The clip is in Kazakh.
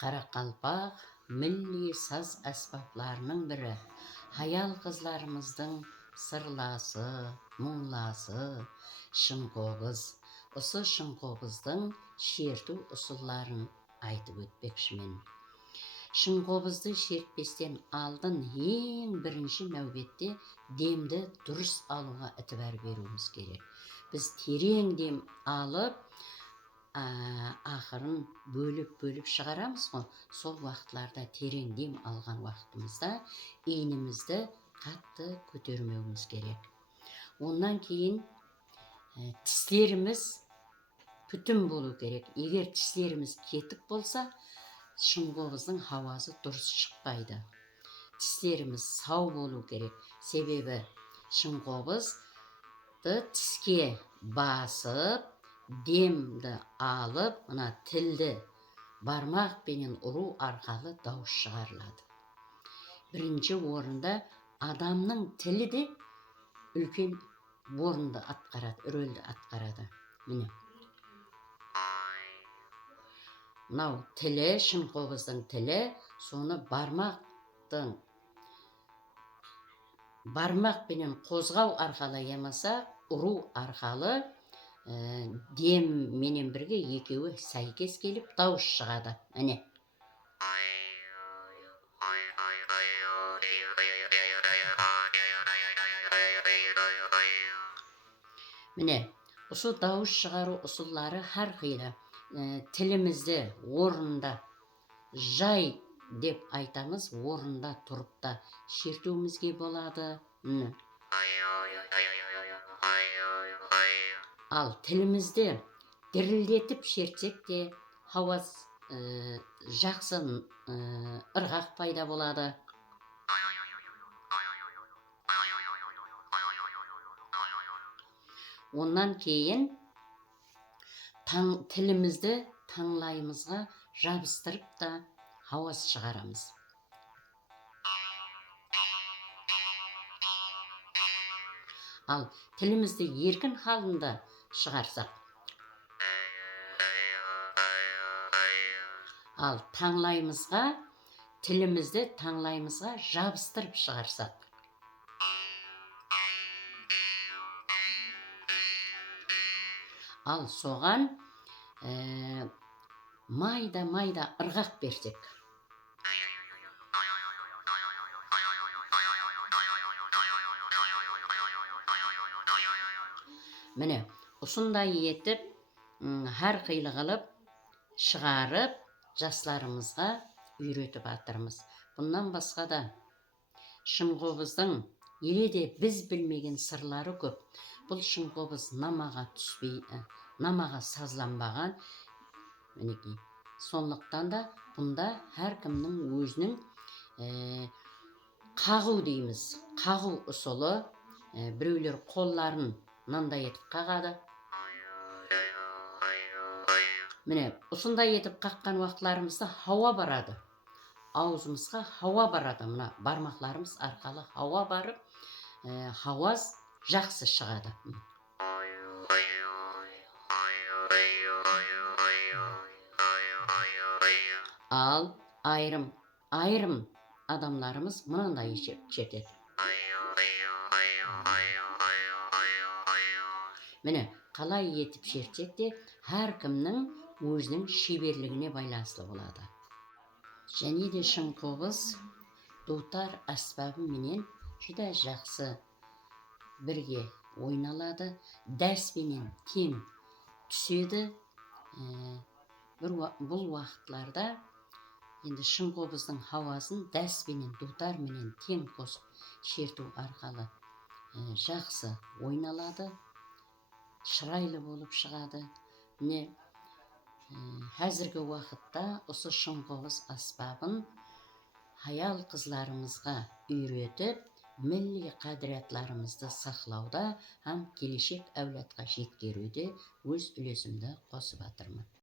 Қарақалпақ милли саз әсбапларының бірі. Хаял қызларымыздың сырласы, мұңласы шынқобыз. Осы шынқобыздың шерту ұсылларын айтып өтпекшімен. Шынқобызды шертпестен алдын ең бірінші нәубетте демді дұрыс алуға ітібар беруіміз керек. Біз терең дем алып, ақырын бөліп шығарамыз ғой. Сол уақытларда терең дем алған уақытымызда иінімізді қатты көтермеуіміз керек. Ондан кейін тістеріміз бүтін болу керек. Егер тістеріміз кетік болса, шынқобыздың хауасы дұрыс шықпайды. Тістеріміз сау болу керек. Себебі шынқобызды тіске басып, демді алып, мына тілді бармақ пенен ұру арқалы дауыс шығарылады. Бірінші орында адамның тілі де үлкен орынды атқарады, рөлді атқарады. Міне. Мынау тілі, шынқобыздың тілі, соны бармақ пенен қозғау арқалы ямаса, ұру арқалы дем менен бірге екеуі сәйкес келіп дауыс шығады. Міне, осы дауыс шығару ұсыллары әрқилы. Тілімізді орында жай деп айтамыз, орында тұрып та шертуімізге болады. Ал тілімізді дірілдетіп шертсек те, хауас жақсы ырғақ пайда болады. Онан кейін тілімізді таңлайымызға жабыстырып та хауас шығарамыз. Ал тілімізді еркін халында шығарсақ, ал тілімізді таңлайымызға жабыстырып шығарсақ, ал соған майда ырғақ берсек, міне, осындай етіп, әрқилы қылып шығарып, жастарымызға үйретіп атырмыз. Бұндан басқа да шынқобыздың еледе біз білмеген сырлары көп. Бұл шынқобыз намаға сазланбаған. Мінекей, сондықтан да бұнда әркімнің өзінің қағу дейміз, қағу ұсылы. Біреулер қолларын мынандай етіп қағады. Міне, осындай етіп қаққан уақытларымызда хауа барады. Аузымызға хауа барады. Мына бармақларымыз арқалы хауа барып, хауас жақсы шығады. Ал айрым адамларымыз мынандай шертеді. Міне, қалай етіп шертсек те, әркімнің өзінің шеберлігіне байланысты болады. Және де шынқобыз дутар аспабы менен жүдә жақсы бірге ойналады. Дәспенен тең түседі. Бұл уақытларда енді шынқобыздың хауасын дәспенен, дутар менен тең қосып шерту арқалы жақсы ойналады. Шырайлы болып шығады. Міне, қазіргі уақытта осы шынқобыз аспабын хаял қызларымызға үйретіп, милли қадіретларымызды сақлауда, һәм келешек әулетқа жеткеруде өз үлесімді қосып атырмын.